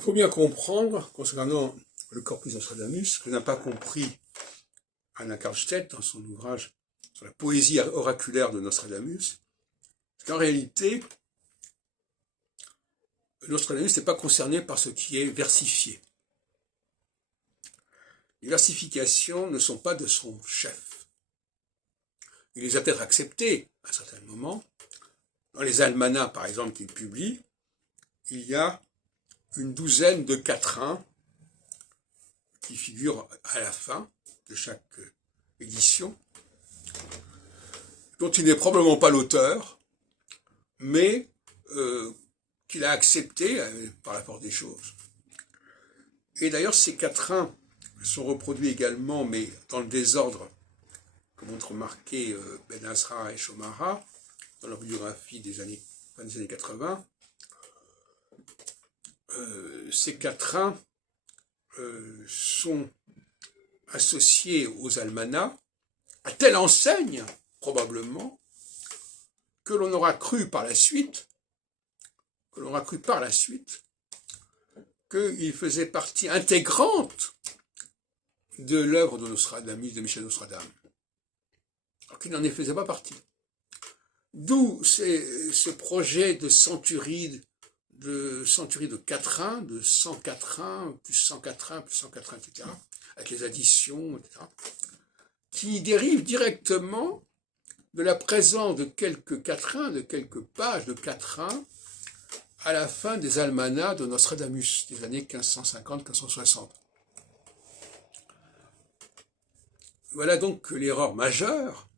Il faut bien comprendre, concernant le corpus Nostradamus, ce que n'a pas compris Anna Karlstedt dans son ouvrage sur la poésie oraculaire de Nostradamus, c'est qu'en réalité, Nostradamus n'est pas concerné par ce qui est versifié. Les versifications ne sont pas de son chef. Il les a peut-être acceptées à un certain moment. Dans les almanachs, par exemple, qu'il publie, il y a une douzaine de quatrains qui figurent à la fin de chaque édition, dont il n'est probablement pas l'auteur, mais qu'il a accepté par la force des choses. Et d'ailleurs, ces quatrains sont reproduits également, mais dans le désordre, comme ont remarqué Ben Azra et Shomara, dans leur biographie des années 80. Ces quatrains sont associés aux almanachs, à telle enseigne, probablement, que l'on aura cru par la suite, qu'ils faisaient partie intégrante de l'œuvre de Nostradamus, de Michel Nostradamus, alors qu'ils n'en faisaient pas partie. D'où ce projet de centurie de quatrains, de 100 quatrains, plus 100 quatrains, plus 100 quatrains, etc., avec les additions, etc., qui dérive directement de la présence de quelques quatrains, de quelques pages de quatrains, à la fin des almanachs de Nostradamus, des années 1550-1560. Voilà donc l'erreur majeure.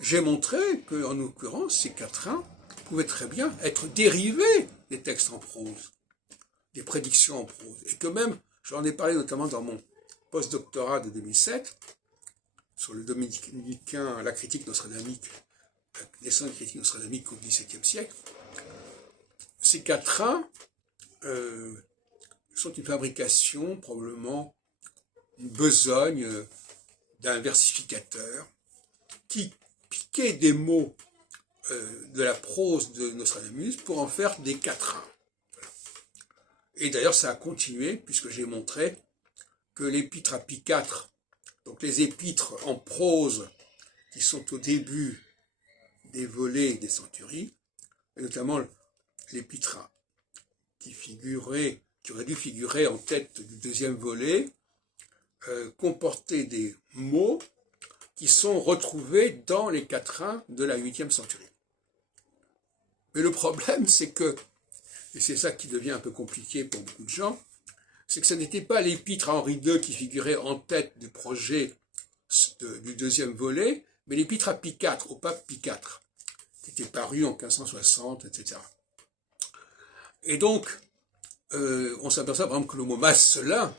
J'ai montré qu'en l'occurrence, ces quatrains pouvaient très bien être dérivés des textes en prose, des prédictions en prose, et que même, j'en ai parlé notamment dans mon post-doctorat de 2007, sur le dominicain, la critique nostradamique, la naissance de critique nostradamique au XVIIe siècle. Ces quatrains sont une fabrication, probablement une besogne d'un versificateur qui piquait des mots de la prose de Nostradamus pour en faire des quatrains. Voilà. Et d'ailleurs, ça a continué, puisque j'ai montré que l'épître à Pie IV, donc les épîtres en prose qui sont au début des volets des centuries, et notamment l'épître qui aurait dû figurer en tête du deuxième volet, comportait des mots qui sont retrouvés dans les quatrains de la 8e centurie. Mais le problème, c'est que, et c'est ça qui devient un peu compliqué pour beaucoup de gens, c'est que ce n'était pas l'épître à Henri II qui figurait en tête du projet du deuxième volet, mais l'épître à Pie IV, au pape Pie IV, qui était paru en 1560, etc. Et donc, on s'aperçoit par exemple que le mot masselin,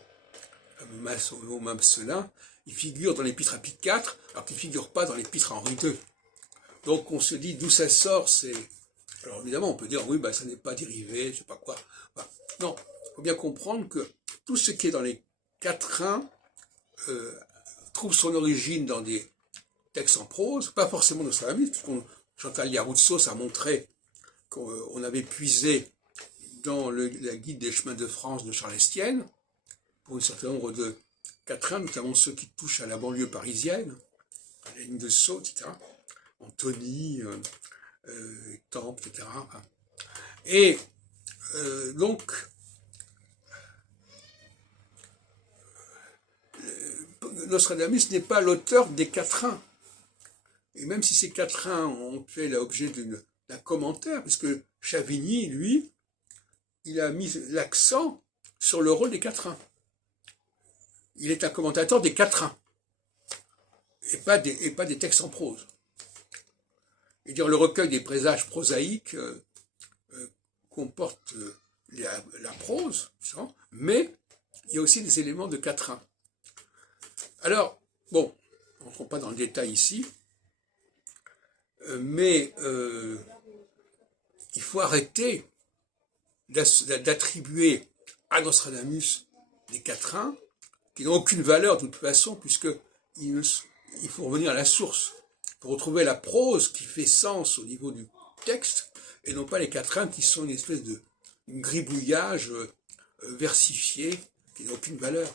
il figure dans l'épître à Pie IV, alors qu'il ne figure pas dans l'épître à Henri II. Donc on se dit d'où ça sort, Alors évidemment, on peut dire, oui, ça n'est pas dérivé, je sais pas quoi. Voilà. Non, il faut bien comprendre que tout ce qui est dans les quatrains trouve son origine dans des textes en prose, pas forcément Nostradamus, puisque Chantal Liaroutsos a montré qu'on avait puisé dans la guide des chemins de France de Charles Estienne, pour un certain nombre de quatrains, notamment ceux qui touchent à la banlieue parisienne, à la ligne de Sceaux, etc., Antony, Temple, etc. Et donc, Nostradamus n'est pas l'auteur des quatrains. Et même si ces quatrains ont fait l'objet d'un commentaire, puisque Chavigny, lui, il a mis l'accent sur le rôle des quatrains. Il est un commentateur des quatrains, et pas des textes en prose. Et dire le recueil des présages prosaïques comporte la prose, mais il y a aussi des éléments de quatrain. Alors, bon, on ne rentre pas dans le détail ici, mais il faut arrêter d'attribuer à Nostradamus des quatrains qui n'ont aucune valeur de toute façon, puisqu'il faut revenir à la source pour retrouver la prose qui fait sens au niveau du texte, et non pas les quatrains qui sont une espèce gribouillage versifié qui n'a aucune valeur.